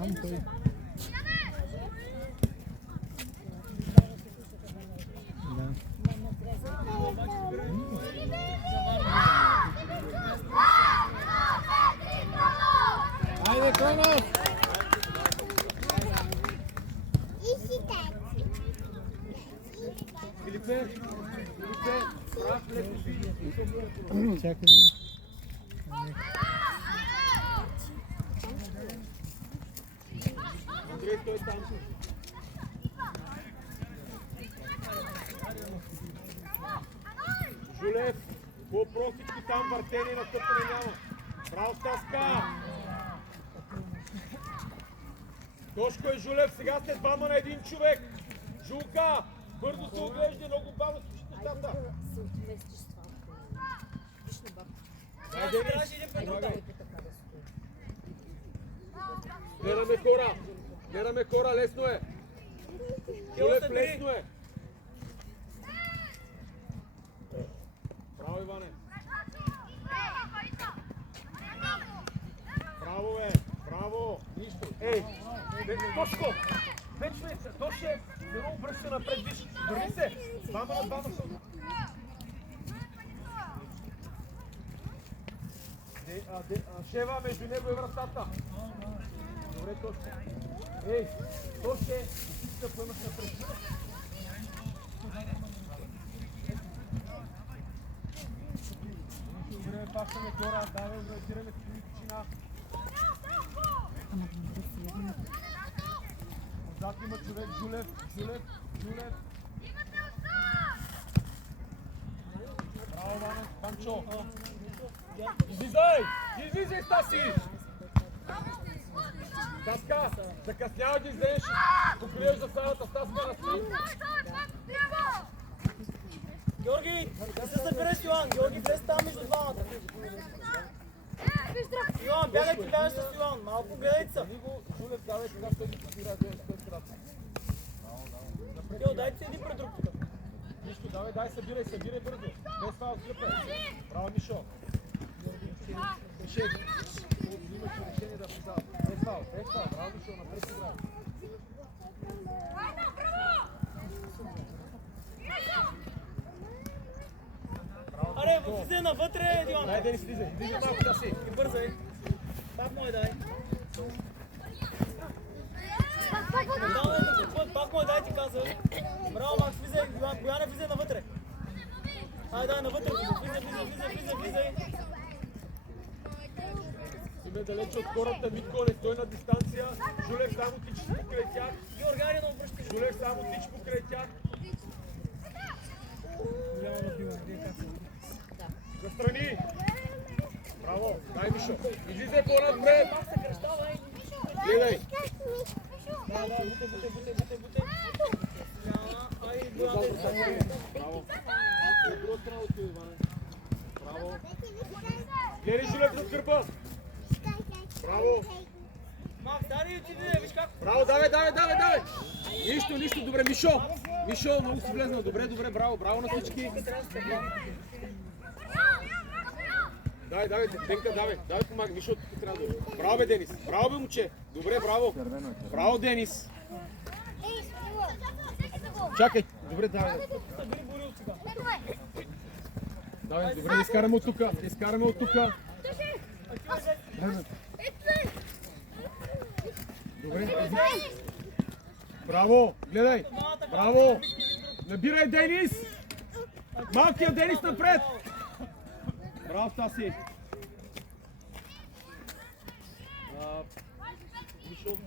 Само той. Да. Айде, Кронос! Филипе, прав лек. Чакай. Андрей, той там. Жулев, по-простички там въртение на тъпане няма. Браво, Стаска! Тошко и Жулев, сега сте двама на един човек. Жулка, бързо се оглежда, много бавно слушаш нещата. Гледаме хора, лесно е. Жулев, лесно е. Браво, Иване. Браво, бе, браво. Нищо. Ей, Тошко, вече Тоше, не му обръща напред, виж. Върни се. Двама на двама са. Шева между него и вратата. Добре, Тоше. Ей, Тоше, опита да поемаш напред. Добре, пащаме хора, давай, вратираме с тишина. Отзад има човек, Жулев. Браво, Ване, Панчо. Излизай, Стаси! Таска, закъснява да излезеш, покриеш за салата, Стаска на си. Георги, да се събереш, Йоан. Георги, влез там между двамата. Йоан, бягаш с Йоан. Малко гледайте се. Жулев, давай сега той спира, той страта. Гео, дайте се един пред друг тук. Нищо, давай, събирай бързо. Без фаул, скъпе. Браво, Мишо. Решение. Имаше решение да подава. Без фаул. Браво, Мишо, напред играе. Аре, влизай навътре, Йоан. Дай, Денис, слизай. Слизай малко да си. И бързай. Пак му дай. Пак му дай, ти казах. Браво, Макс, влизай. Бояне, влизай навътре. Айде, дай навътре. Влизай. Име далече от хората, Митко не стой на дистанция. Жулев само тичи покрай тях. Георги, айде, не обръщай. Жулев само тичи покрай тях. Застрани! Браво! Дай, Мишо! Излизай по-напред! Гледай! Браво! Браво! Гледай, Жулев, зад гърба! Браво! Макс, дай отиде, виж как. Браво, давай! Нищо, добре, Мишо, много си влезнал, добре, браво на всички. Давай, Денка, давай, помага, Мишо, тук трябва да... Браво, бе, Денис, браво, бе, момче, добре, браво, Денис. Чакай, добре, давай. Давай, добре, да изкараме от тука, Добре, браво, гледай, браво, набирай Денис, малкият Денис напред. Браво, Стаси. Мишо.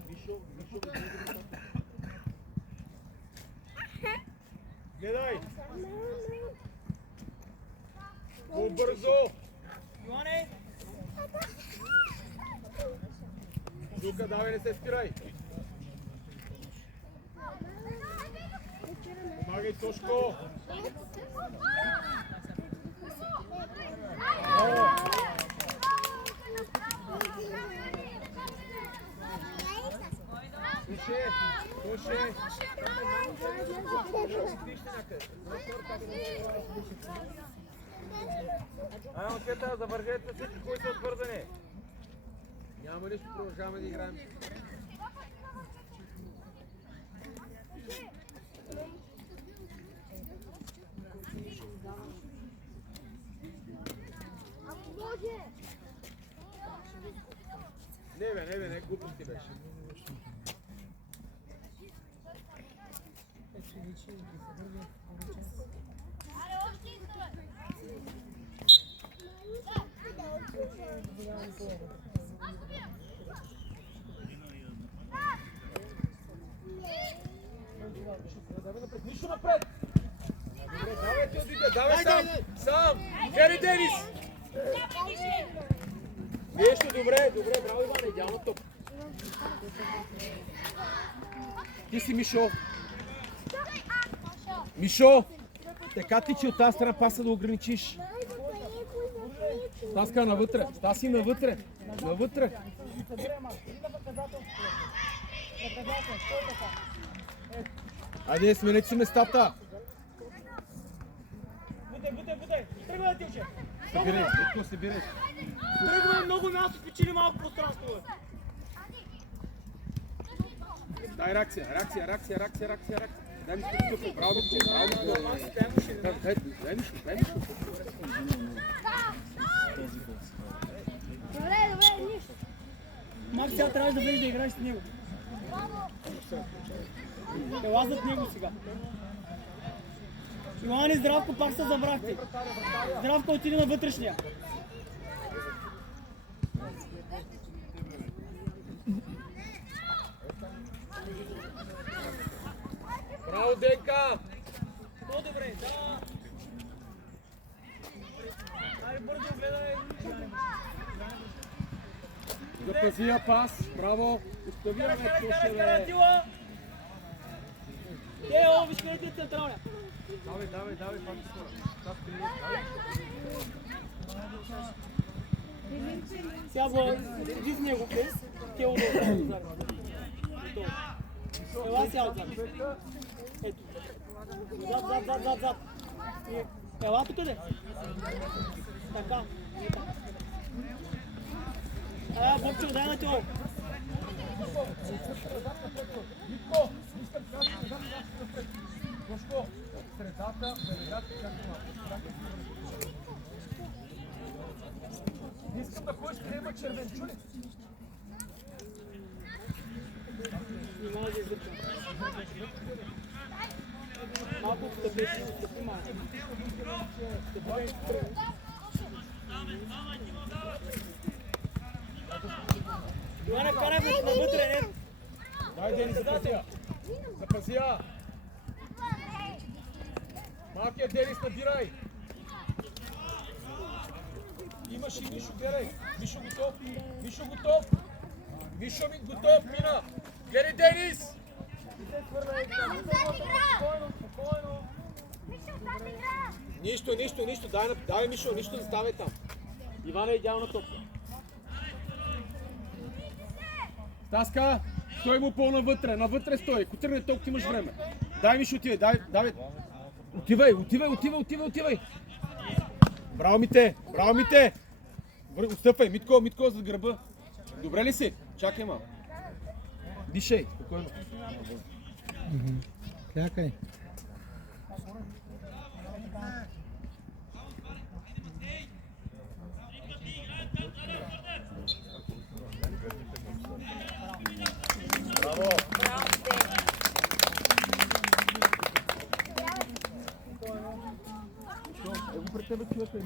Гледай. По-бързо. Йоане. Жука, давай, не се спирай. Помагай, Тошко. Тоше. Ай, момчета, завържете всички, които са отвързани. Няма нищо, продължаваме да играем. глупости беше. Нищо напред! Добре, давай ти отиде, давай сам! Сам! Гери Денис! Нещо, добре, браво Иване, идеално топ. Ти си Мишо. Мишо! Така ти, че от тази страна паса да ограничиш. Таска навътре, Стаси навътре, навътре. Айде, сменете си местата. Бутай! Тръгвай да ти уче! Събирай, Витко, събирай. Тръгвай много място, печели малко пространство. Дай реакция. Дай ми стъпка, браво Витко, дай Мишо. Добре, нищо. Мак сега трябваше да влезеш да играеш с него. Ела зад него сега. Йоан и Здравко пак се забрахте. Здравко отиде на вътрешния. Браво, Денка! По-добре, да. Айде бързо, гледай. За пазия пас, браво! Разкарай, Тила! Тео, виж къде ти е централния. Давай, пак скоро. Сега иди с него без, Тео да остане заедно. Ела сега отзад. Ето. Зад. Ела тук къде? Така. Бобчо, дай на Тео. Тошко, средата, белегата, както не искам да ходиш, къде има червен, чули? Внимавай да издържам. Малко стъпи малко. Йоане, вкарай навътре, не? Дай, Дени, запазия! Малкият Денис, надирай! Имаш и Мишо, гледай! Мишо готов! Мишо ми готов, мина! Гледай, Денис! Нищо, давай Мишо, нищо не ставай там. Иван е идеална топка. Таска, стой му навътре стой, ако тръгне толкова имаш време. Дай Мишо, дай. Отивай. Браво мите! Отстъпвай, Митко зад гърба. Добре ли си? Чакай малко. Дишай, спокойно. Чакай. Браво! Ево пред тебе човека.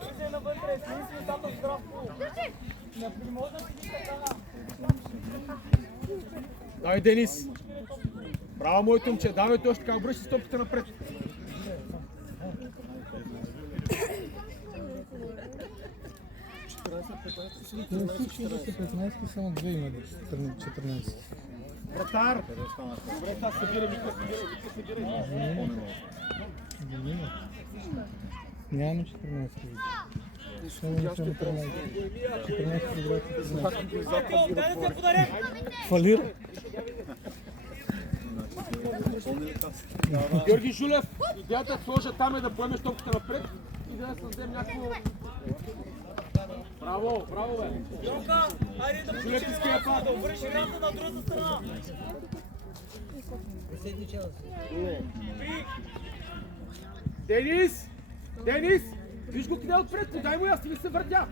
Влизай навътре, смени си местата с Здравко. Не може да си така. Дай, Денис! Браво, моето момче, давай точно така, обръщи стопката напред. Всички са 15, само 2 има 14. Вратар! Добре, сега събирай, Вика, събирай. Няма 14 вече. Само не съм 13. 14 играчи. Тео, дай да се подаря. Фалира. Георги Жулев, идеята да сложа там е да поемеш топката напред и да създадем някакво... Браво, бе! Йонка, хайде да получим малко, да обърнеш играта на другата страна. Денис! Виж го къде отпред, подай му, аз ти ми се въртя.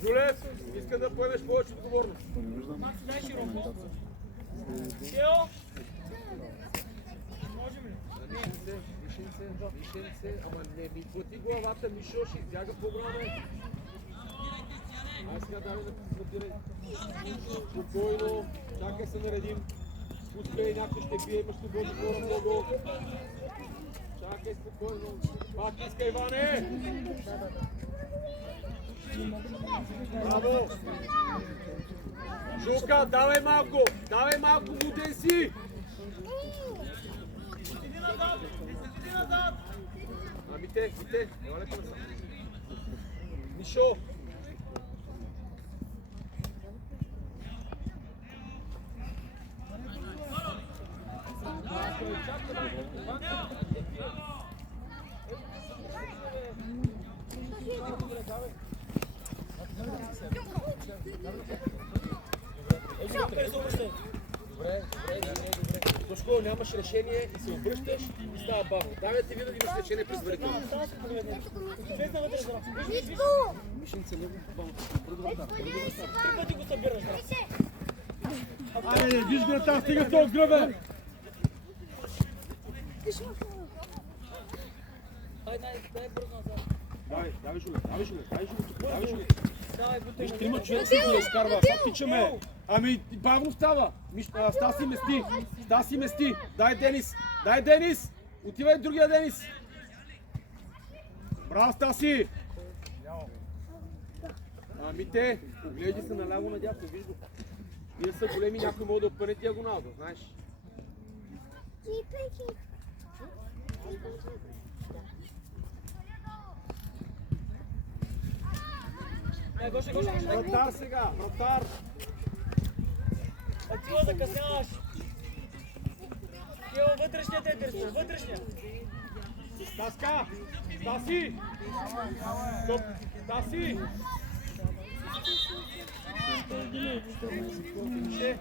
Жулев, иска да поемеш повече отговорност. Макс, дай широко. Тео! Можем ли? Вишенце, ама не ми плати главата, Мишо ще избяга по-голяма. Аз сега давай да подирай. Спокойно, чакай се наредим. Пускай, някой ще бие, има ще бъде хора много. Чакай спокойно. Пак иска, Иване! Браво! Жука, давай малко! Давай малко, муден си! Иди назад! Иди назад! Мите, ела леко насам. Мишо! Добре. Тошко, нямаш решение и се обръщаш и става бавно. Дай да ти видя да имаш решение предварително. Три пъти го събираш, брат. Айде, виж го там, стига този гръбен! Дай бързо назад. Давай, Жуле. Давай, бутей. Виж, трима човек си го изкарва, сега тичаме. Ами, бавно става. Стаси мести. Дай Денис. Отивай другия Денис. Браво, Стаси. Ами те, поглеждай се наляво надясно, виж го. Ние са големи, някой може да опъне диагонално, знаеш. Гоше. Вратар сега, вратар. Отива закъсняваш. Ево, вътрешния те интересува, вътрешния. Стаси! Стоп! Стаси!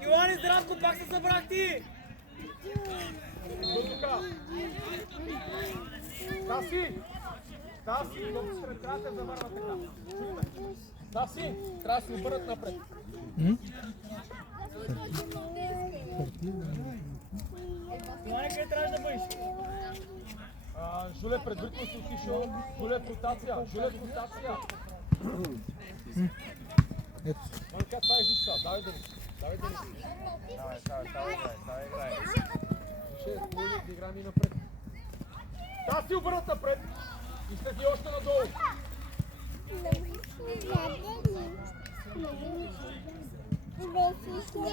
Йоани, здравко, пак се събрах ти! Бързука! Стаси! Колко ще трябва да завърна така. Стаси! Трябва да се обърнат напред. Йоани, къде трябваш да бъдеш? Жуле, предварително си отишъл. Жуле, ротация. Ето. Манка, това е излишта. Давай Денис. Давай, играй. Ще е спойно да играем и напред. Стаси, обърнат напред. И следи още надолу.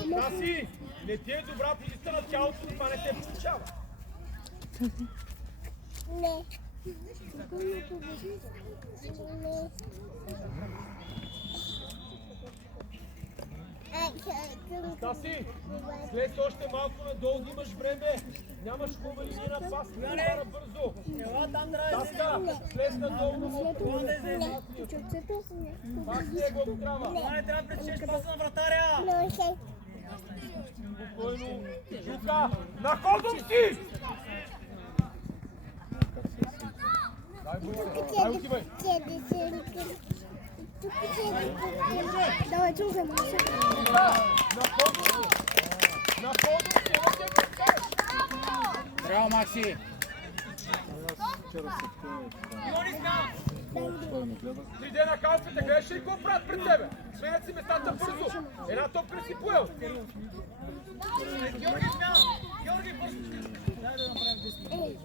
Стаси, не ти е добра позиция на тялото, това не се получава. Не. Стаси, след още малко надолу да имаш време. Нямаш хубава линия на пас, не бързо. Ела, там трябва да се... Таска, слез надолу на моето. Пак не е го трябва. Йоани, трябва да пресечеш паса на вратаря! Спокойно. Жука, находом си! Дай отивай. Давай, чукай, Маша. Находом си, не те пускаш. Браво, Макси! Йоани, сна! Ти иде на калфите, гледаш ли какво правят пред тебе? Сменят си местата бързо. Една топка си поел. Георги, сна! Георги, бързо! Дай да направим десни.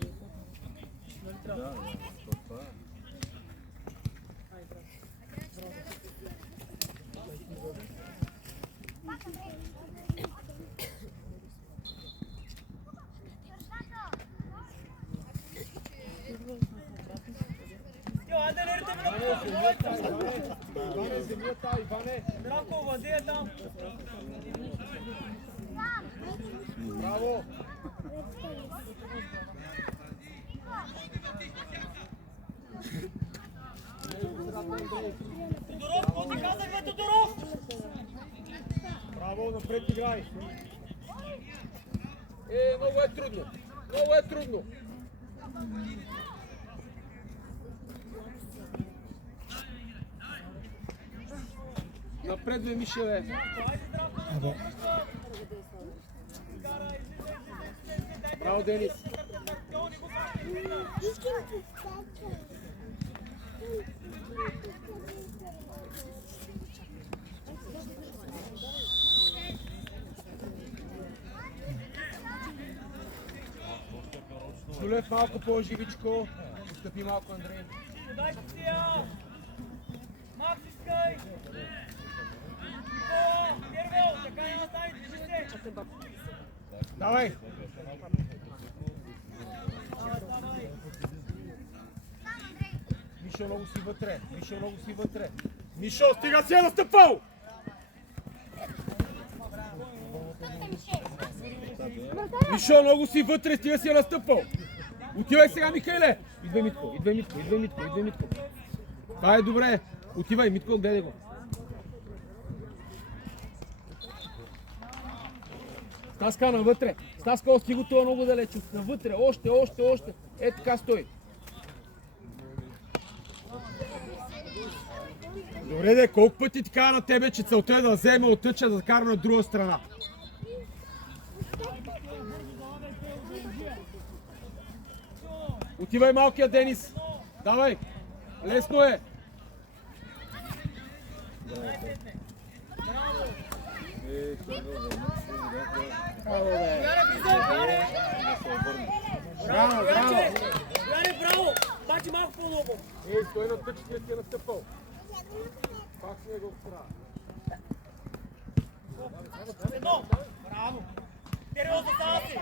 Айде, лерите ме да Иване, земята, Иване. Здравко, владея там. Браво. Тодоров, какво ти казах, бе, Тодоров? Браво, напред играй. Много е трудно. Много е трудно. Напред бе, Мишеле. Абе, Браво, Денис. Шулев малко по-живичко. Отстъпи малко, Андрей. Дай си тия! Макс, искай! Тервел, така няма стане, движи се! Давай! Мишо, много си вътре. Мишо, много си вътре. Мишо, стига си е настъпал! Мишо, много си вътре, стига си е настъпал! Отивай сега, Михайле! Идвай, Митко, идвай, Митко, идвай, Митко, идвай, Митко. Това е добре. Отивай, Митко, гледай го. Стаска навътре. Стаска, още го това много далече. Навътре, още. Е, така стой. Добре, де, колко пъти ти кажа на тебе, че целта е да вземе от тъча да кара на друга страна? Отивай, малкия Денис. Давай. Лесно е. Браво, браво. Яне, браво! Бачи малко по-много! Стой на тъчкия си е настъпал. Пак не го вкара. Едно! Браво! Тервел, застава си!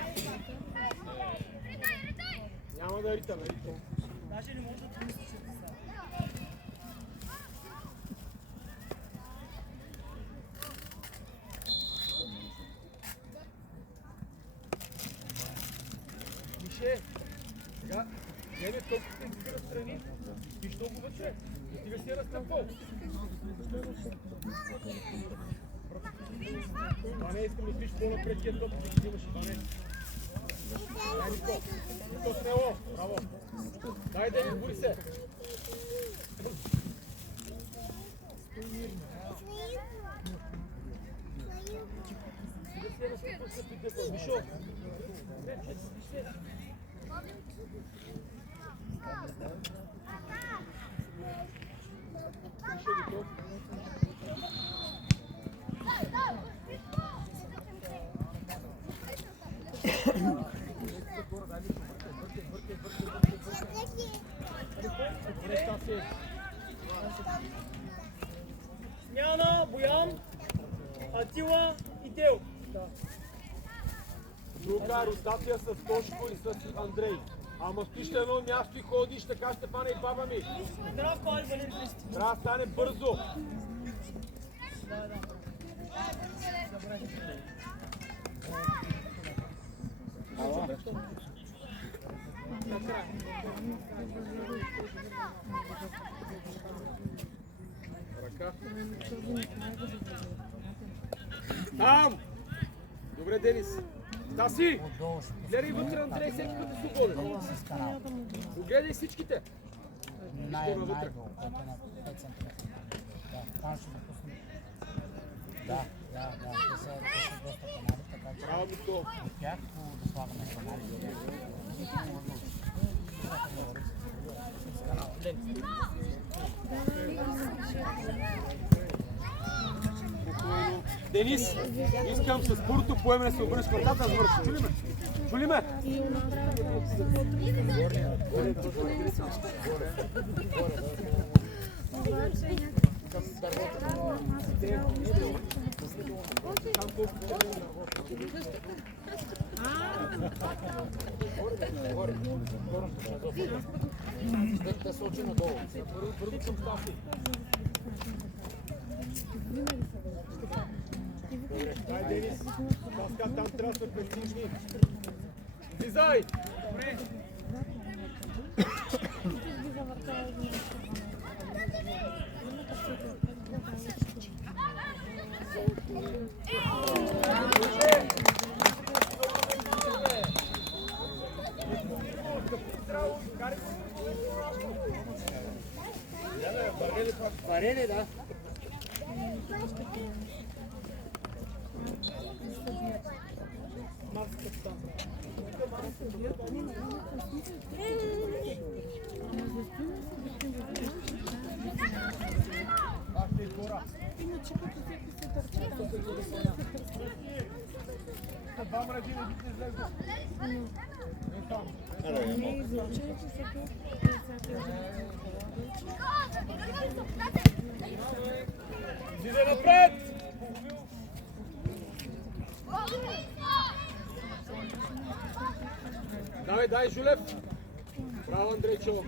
Няма да рита, нали? Даже не може да ти мислиш, че ти става. Мише, сега, гледай колко се издира страни. Виж много вътре. Стига си е настъпал. Това не искам да виж по-напред тия топ, че ти имаш и това не. Дай, Нико. Нико, смело. Браво. Дай, Денис, бори се. Мишо. Смяна, Боян, Атила и Тео. Друга ротация с Тошко и с Андрей. Ама стоиш на едно място и ходиш, така ще фане и баба ми. Здрав, Пали, Валери Христи. Трябва да стане бързо. Ръка. Там! Добре, Денис. Таси! Гледай вътре, Андрей, всеки път е свободен. Огледай всичките. Най-долу, който е на 5 см. Да, там ще го пуснем. Да, те са доста канали, така че Браво, Митко. от тях да слагаме канали. Денис, искам с първото поеме да се обърнеш вратата, да завърши. Чули ме? Да се очи надолу. Първо съм Стаси. Дай, Денис. Паска, там трябва да сме престижни. Влизай! Дай ни пак. Парели, да. Два мрази не бите излезе. Излезе напред! Давай, дай, Жулев! Браво, Андрейчо!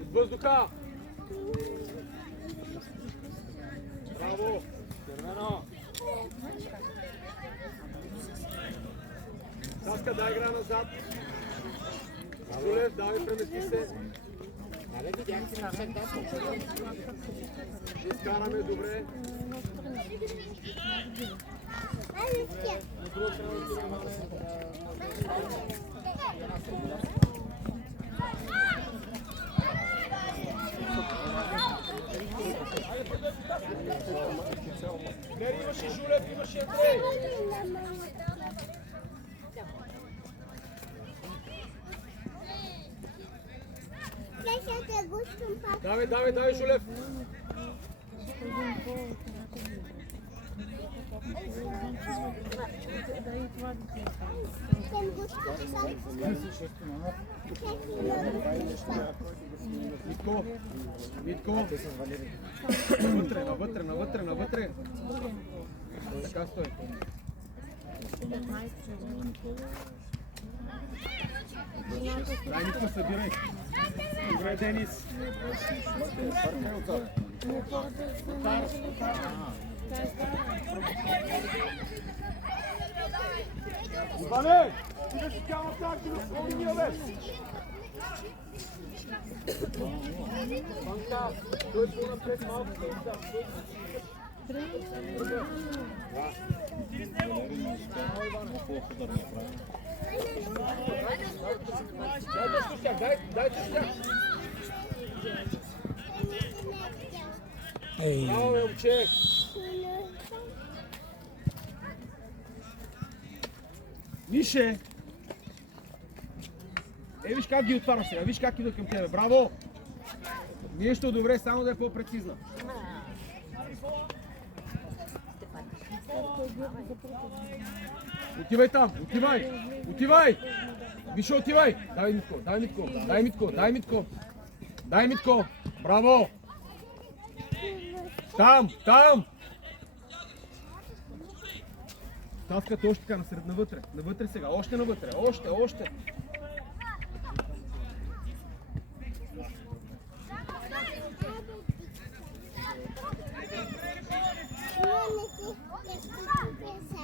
От въздуха! Браво! Червено! Таска, дай игра назад! Жулев, давай, премести се! Абе, видях си на всеки дач. Ще изкараме добре! На друга страна отиваме. Нери имаше Жулев, имаше Андрей! Давай, давай, давай, Жулев! Митко! Митко! Навътре, навътре, навътре, навътре! Така стой! Дай, Митко, събирай! Добре, Денис! Иване! Ти да си тяма так, ти да сходи ние, бе! Банка, той е по-напред малко, да. Дай с тях, дай с тях! Браво, бе, момче! Мише! Виж как ги отваря сега, виж как идва към тебе. Браво! Нещо добре, само да е по-прецизна. Отивай там, отивай! Отивай! Мишо, отивай! Дай Митко, дай Митко, дай Митко, дай Митко! Дай Митко! Браво! Там, там! Таскате още така насред навътре. Навътре сега, още навътре, още!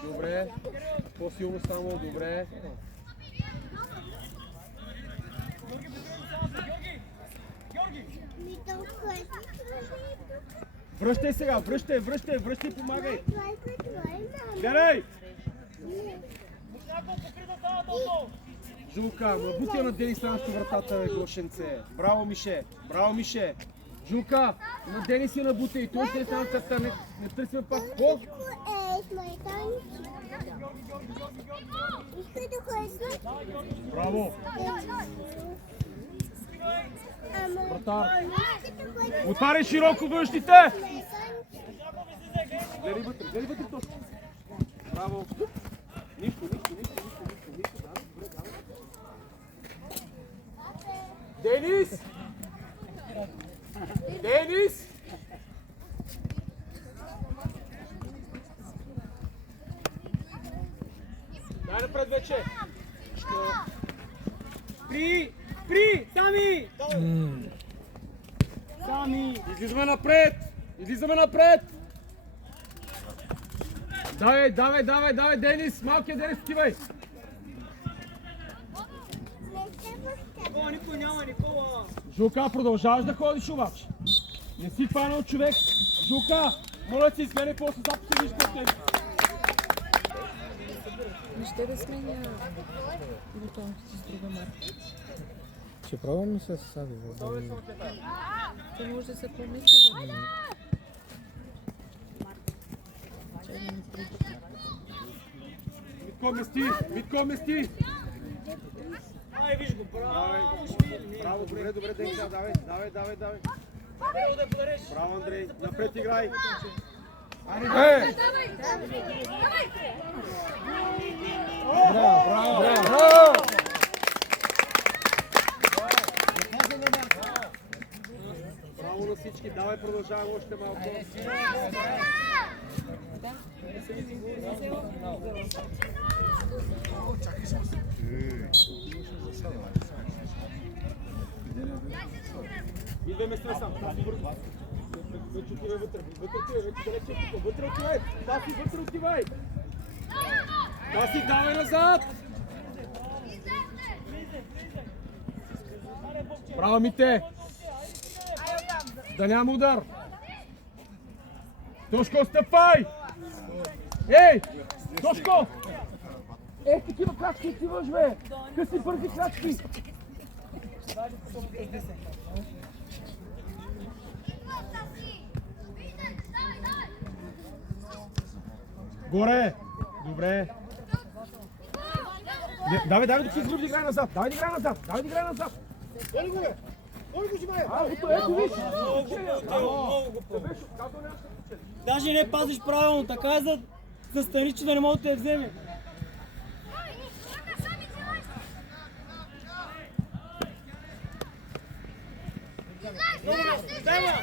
Добре, по-силно само, добре. Връщай сега, връщай, помагай! Гледай! Жулка, бутия на Денис на вратата, бе, Гошенце. Браво, Мише! Браво, Мише! Жулка, на Денис я набута и той ще е станат църта. Не търсим пак. О! Браво! Вратар! Отваряй широко външните! Гледай вътре точно. Браво! Нищо. Денис! Денис! Дай напред вече! При! Сами! Сами! Излизаме напред! Давай, Денис! Малкият Денис, отивай! Никой няма, Никола! Жука, продължаваш да ходиш обаче. Не си хванал човек. Жука, моля ти, изгледай после записи, виж какво те. Не ще да сменя бутонките с друга марка. Ще пробваме с Сади. Те може да се помисли за мен. Чай да ми прича. Митко мести! Ай, виж го, Браво, добре, Денча, давай. подареш. Браво, Андрей, напред играй! Браво! Браво на всички, давай, продължаваме още малко. Идваме сам. Вече отивай вътре. Вътре отивай. Таси, вътре отивай. Таси, давай назад. Браво, Мите. Да няма удар. Тошко, стъпай. Ей, Тошко. Такива крачки отиваш, бе. Къси бързи крачки. Горе! Добре! Давай, да си изгуби, играй назад! Давай да играй назад! Горе го, бе! Горе го, Жимая! Ето, виж! Много го. Даже не пазиш правилно, така е за стани, че да не мога да те вземе.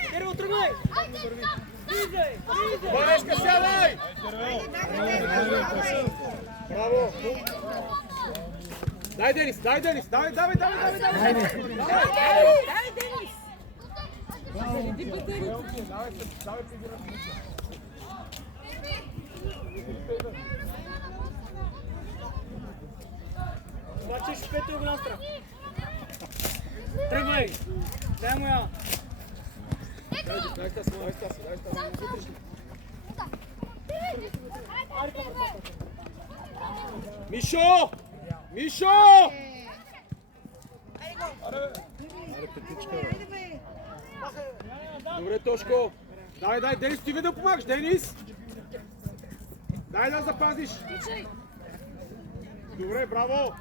Кирил, тръгвай! Влизай! Ванешка, сядай! Браво! Дай, Денис! Давай! Обаче ще пете голям страх. Тръгвай! Дай му я! Дай Стаси. Мишо! Добре, Тошко. Дай, Денис, ти да помагаш, Денис! Дай да запазиш! Добре, браво!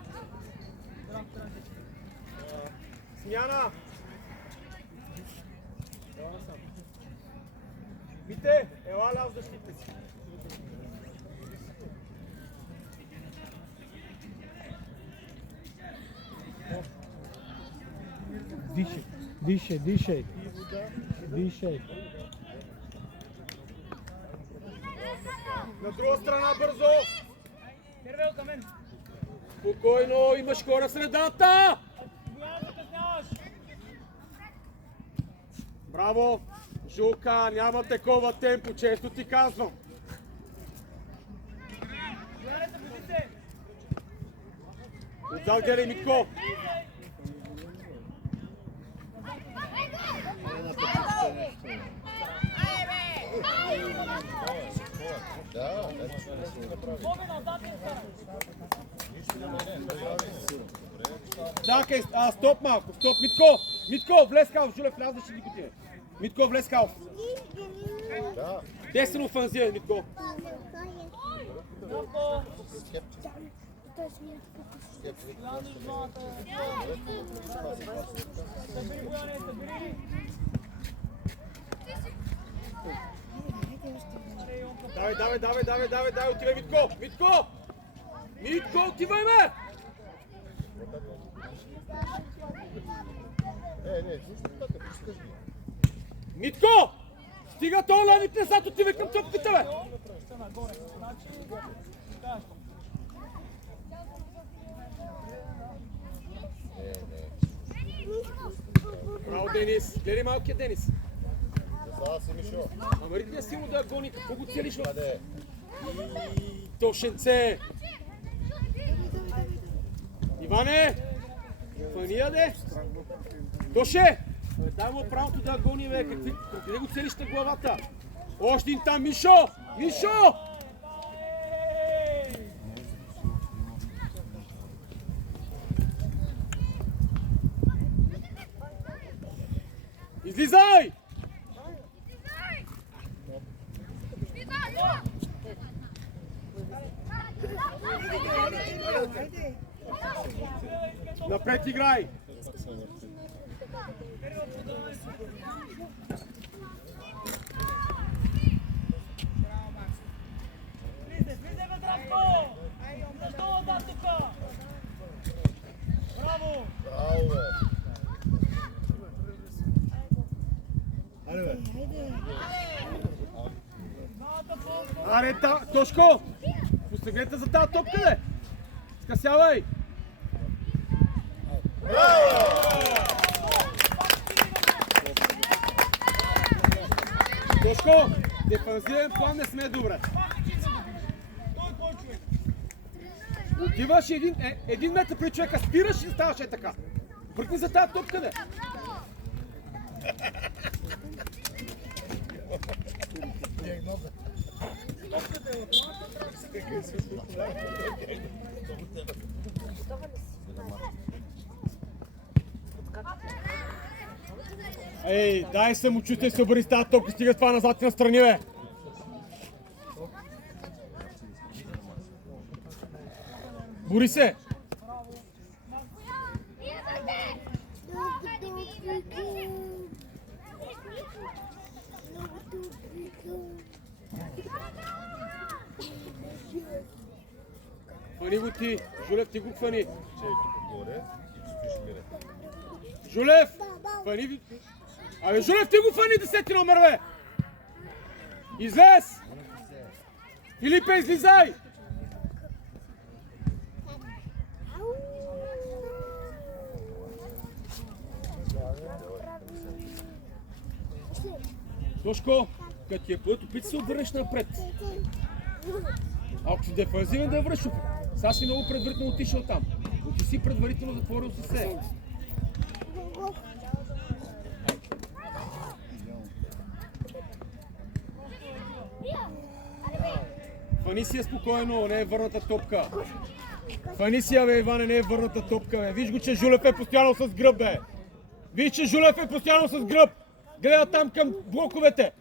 Смяна! Мите, ела ляв защитите си. Дишай. На друга страна бързо! Нервел към мен! Спокойно, имаш хора в средата! Бояна закъсняваш! Браво! Жука, няма такова темпо, често ти казвам. Бояна, бъди се! Отзад гледай, Митко! Чакай, стоп малко, стоп, Митко, влез халф, Жулев, вляза, ще ни готине. Митко, влез халф. Десен офанзивен, Митко. Давай, отивай, Митко, отивай, бе! Митко! Стига то, левите назад, отивай към топката, бе! Браво, Денис! Гледай малкият Денис! Ама ритми е силно да я гони, какво го целиш в... Тошенце! Иване! Фания, де! Тоше! Дай му правото да гони, бе, къде го целиш на главата? Още един там, Мишо! Излизай! Напред играй! Влизай, влизай бе, Здравко! Защо отзад тука? Браво! Аре, Тошко! Постигнете за тази топка, бе! Скъсявай! Тошко! Дефанзивен план не сме добре. Отиваш един метър при човека, спираш и ставаш е така. Въртни за тази топка, бе! Ей, дай самочувствие, се обърни с тази топка, стига това назад и настрани, бе! Бори се! Фани го ти, Жулев ти го хвани. Жулев! Фани ви... Абе, Жулев ти го фани 10 номер, бе! Излез! Филипе, излизай! Тошко, като ти е път, опит се обърнеш напред. Ако си дефанзивен да връщу, сега си много предварително отишъл там. Но ти си предварително затворил си се. Фани си е спокойно, не е върната топка. Фани си я, бе, Иване, не е върната топка, бе. Виж го, че Жулев е постоянно с гръб, бе. Виж, че Жулев е постоянно с гръб. Гледа там към блоковете.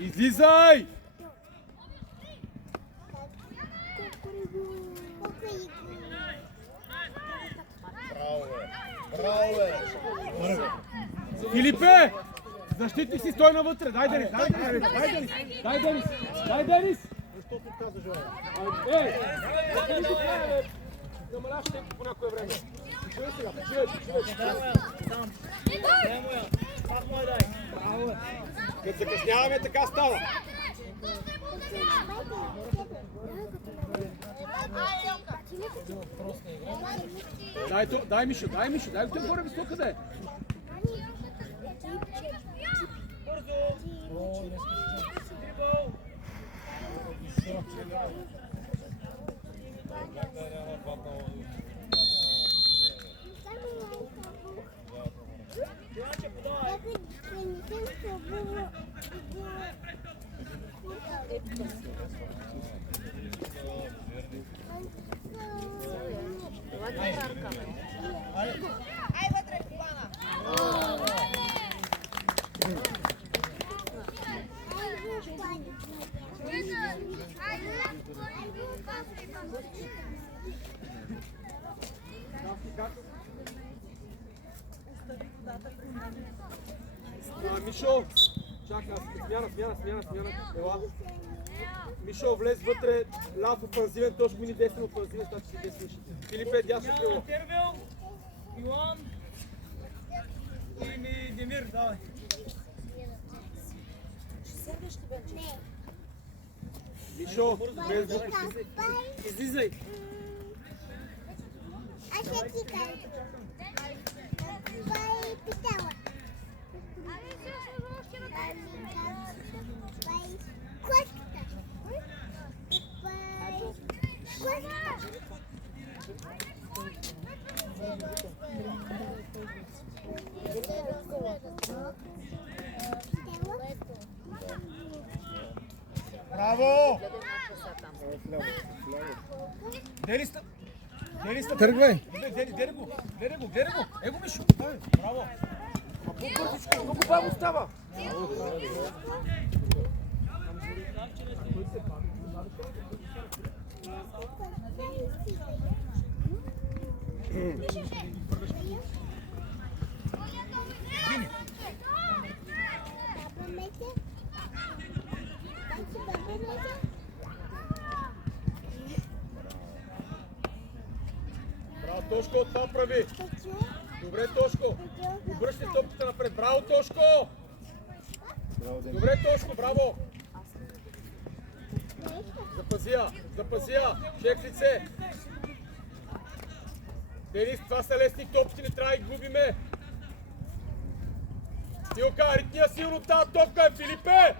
Излизай! Филипе! Защитник си, стой навътре! Дай Денис! Дай Денис! Ей! Намаляш темпо по някое време. Чуй сега, Не моя, пак мой дай. Браво, като закъсняваме, така става. Дай Мишо, дай го те горе високо да е. бързо! Дрибъл! Иванче, подай! Ай вътре, Ивана! Мишо, чакай, смяна. Ела. Мишо, влез вътре, ляв офанзивен, Тошко мини десен офанзивен, става си десен. Филипе, дясно крило. Тервел, Илан и Демир, давай. Мишо, влез вътре. Излизай. Аз ще ти кажа. Това е питала. Котката. Браво! Дели сте? Тръгвай! Гледай го! Его, Мишо! Браво! Много бавно става. Браво, Тошко, това прави! Добре, Тошко! Обръщай топката напред! Браво, Тошко! Добре, Тошко, браво! Запази я! Чек лице! Денис, това са лесни топки, не трябва да ги губиме! Стилка, ритния силно тази топка е, Филипе!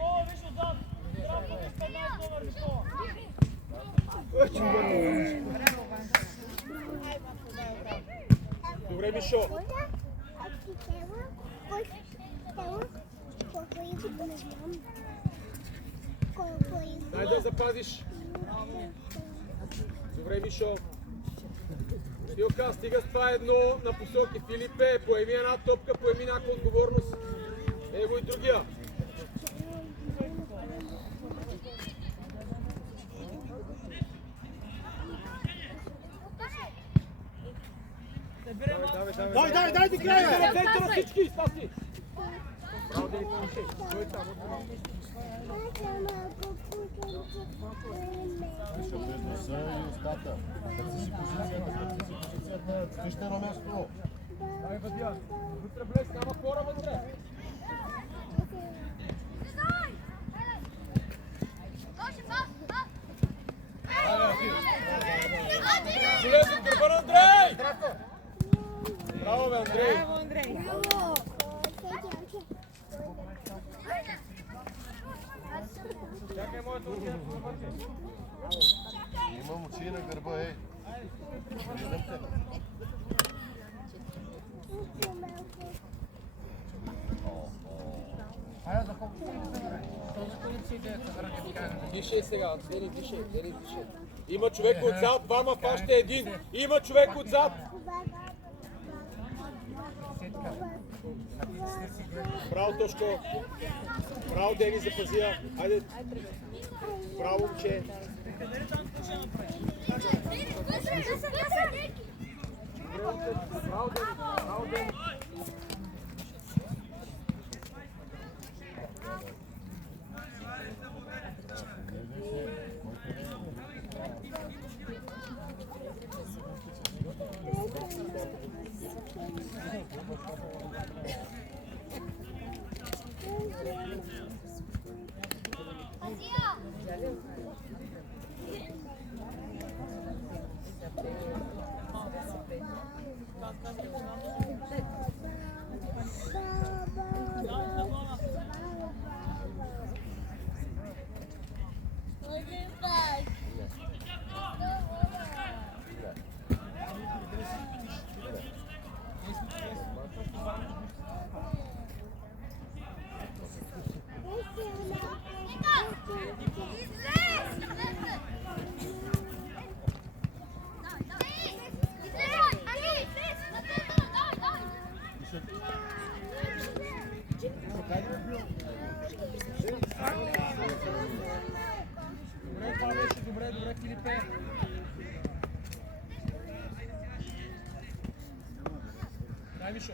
О, виж отзад! Трябва да бъдеш по-малко номер, Никола! Добре, Мишо! Дай да запазиш! Добре, Мишо! Стилка, стига с това едно на посоки. Филипе, поеми една топка, поеми някаква отговорност. Его и другия. Дай ти края! Центъра всички, Стаси! Браво, Денис, слушай. Той там, Вижте на място. Дай, Вадия. Вътре влез, няма хора вътре. Влез от гърба на Андрей! Браво, бе, Андрей! Браво, Андрей! Чакай моето учение. Имам очи на гърба, ей. Виждам те. Дишай сега, Дени, дишай. Има човек отзад, двама фаща един. Има човек отзад. Браво, Тошко. Браво, Дени, запази я. Хайде. Браво, момче. Браво, Дени. Добре, Филипе. Дай Мишо.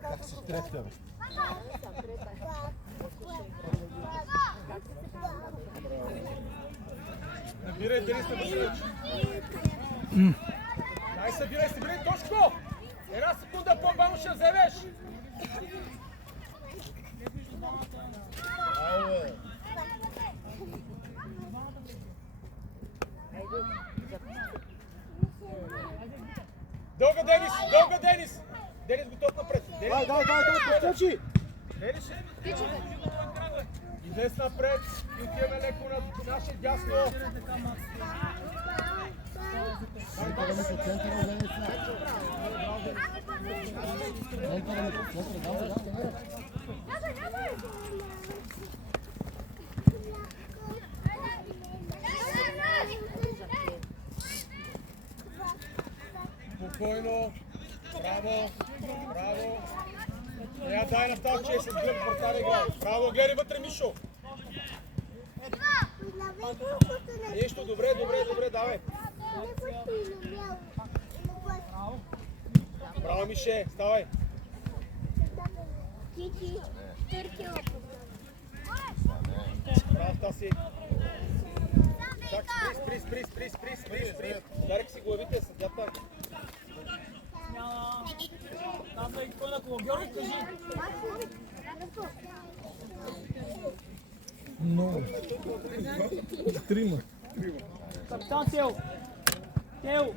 Как се трете, бе? Набирай, Денис, набирай. Дай, събирай, Тошко! Една секунда по-бавно ще вземеш! Айде, Дълга, Денис! Денис, готов напред! дай, подскочи! Излез напред и отиваме леко на наше дясно. Центъра ми по центъра, Денис. Центъра ми по центъра, давай. Спокойно. Браво. Браво. Не я дай на тази, че е с гръб вратаря играе. Браво, гледай вътре, Мишо. Нещо, добре, давай. Браво, Мише, ставай. Браво, Таси. Чак, спри. Ударих си главите, съдята. Смяна. Казвай кой на кого. Георги, кажи. Много. Трима. Капитан Тео. Тео.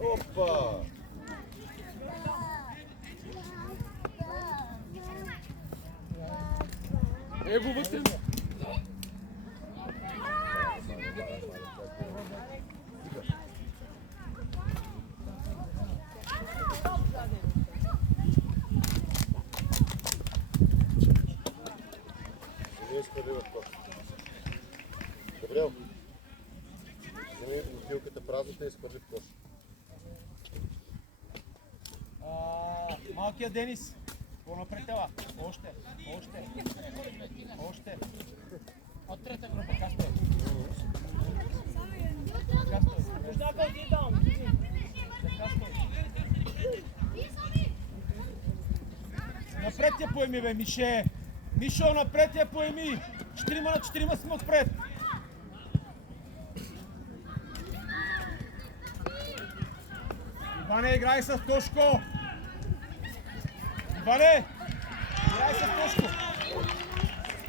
Опа! Его вътре. Не изхвърли в кош. Габриел, вземи бутилката празната и изхвърли в кош. Малкият Денис. По-напред ела. Още. От трета група, Кастор. Бождака, иди там. Напред я поеми, бе, Мише. Мишо, напред я поеми. 4 на 4 сме отпред. Иване, играй с Тошко. Иване, играй с Тошко.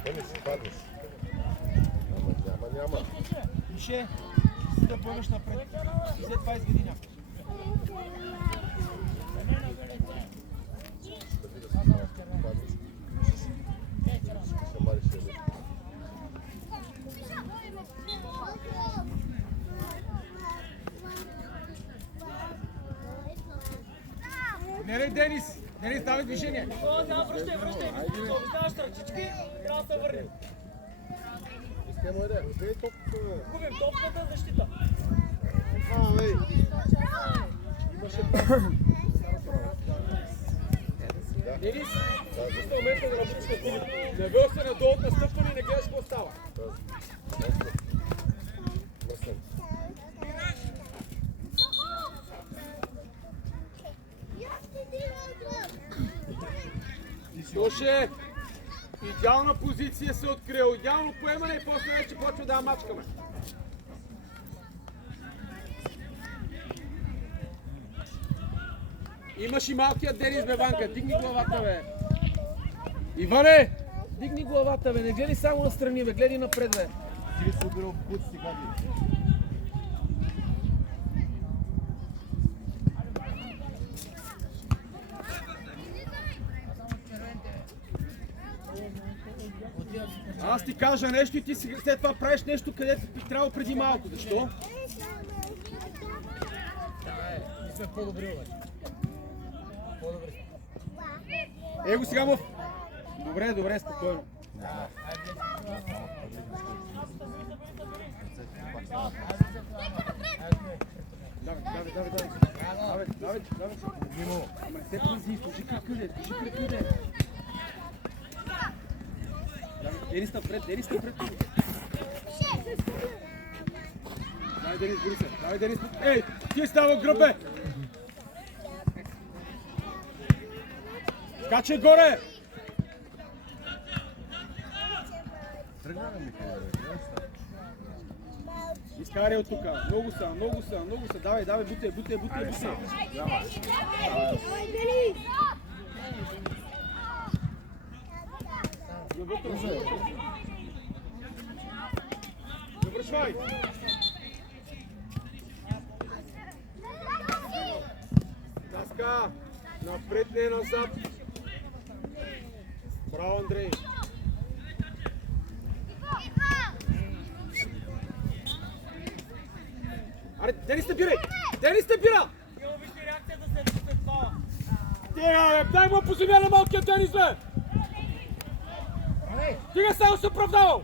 Денис, паднеш. Няма. Мише, си да поемеш напред. И след това изведи някой. Паднеш. Ще мариш едно. Не, Денис. Денис, давай движение. Връщай. Обясняваш ръчички, трябва да се върнем. Искай, мойде. Губим топката, защита. Денис, в момента да работиш на Филип. Навел се надолу от настъпване и не гледаш какво става. Мърсен. Тоше, идеална позиция се открил, идеално поемане и после вече почва да мачкаме. Имаш и малкият Денис, бе, Ванка, дигни главата, бе. Иване, дигни главата, бе, не гледай само настрани, бе, гледай напред, бе. Ти си убирал бутси, гади. Аз ти кажа нещо и ти след това правиш нещо, където би трябвало преди малко. Защо? Ние сме по-добри обаче. По-добри. Его сега му... Добре, спокойно. Давай. Ама не се пази, служи кръка, де. Денис напред. Давай, Денис, бори се. Давай, Денис. Ей, ти става гръбе. Скачай горе. Изкарай от тука. Много са. Давай, бутай. Завършвай. Таска. Напред, не назад. Браво, Андрей. Аре, Денис те бира! Имам вижте реакцията след това. Тега, бе, дай му по земя на малкия Денис, бе! Тега, само се оправдавал!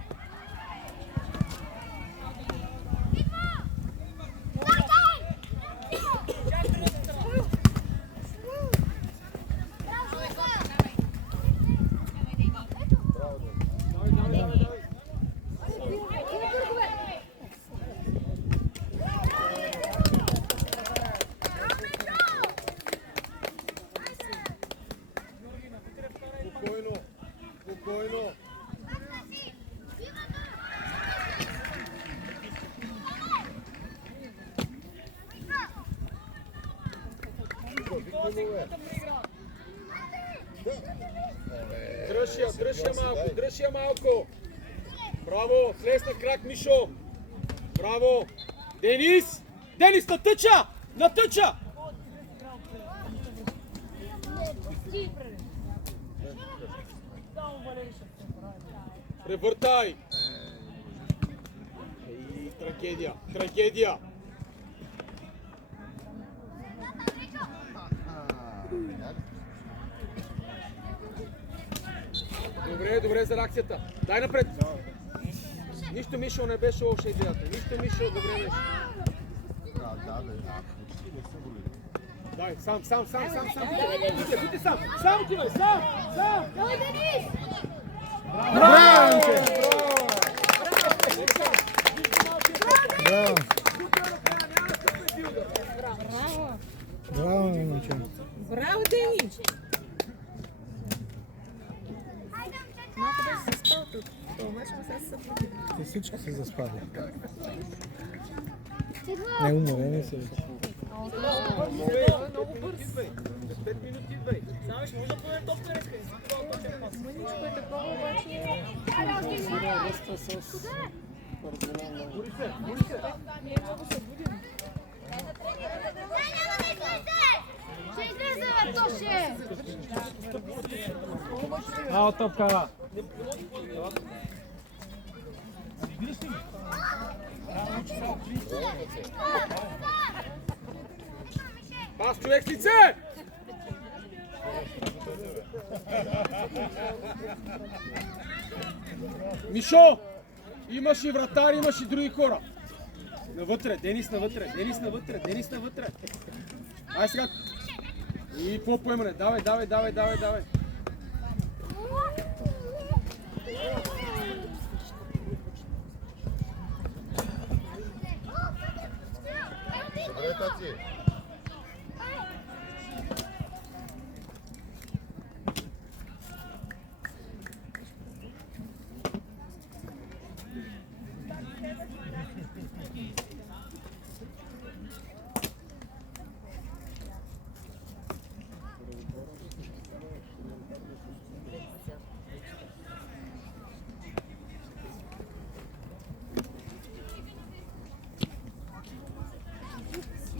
Спокойно. Дръж я малко. Браво, слез на крак, Мишо. Браво. Денис, натъча! Превъртай! Трагедия! Добре за реакцията. Дай напред! Нищо Мишо не беше още идеята. Добре беше. Дай, сам. Бути сам! Сам ти, бе, сам! Давай, Денис! Браво! Браво, момче. Браво, Денис! Малко беше заспал тук. Обаче сега се събуди. Те всички се заспали. Не, уморени са вече. Много бърз. 5 минути идвай. Само ще може да поне топка днеска. Мъничко е такова, обаче... Бори се! Не е много събуден. Ще излезе, бе, Тоше! Ало, топкава! Пас, човек с лице! Мишо! Имаш и вратар, имаш и други хора. Навътре, Денис навътре. Ай сега. И по-поемане. Давай. Добре, Тати.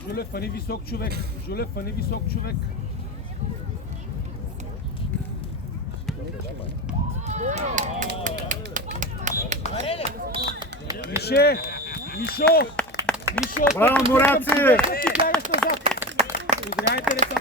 Жуле, фани висок човек. Мишо! Браво, мораци! Играете деца!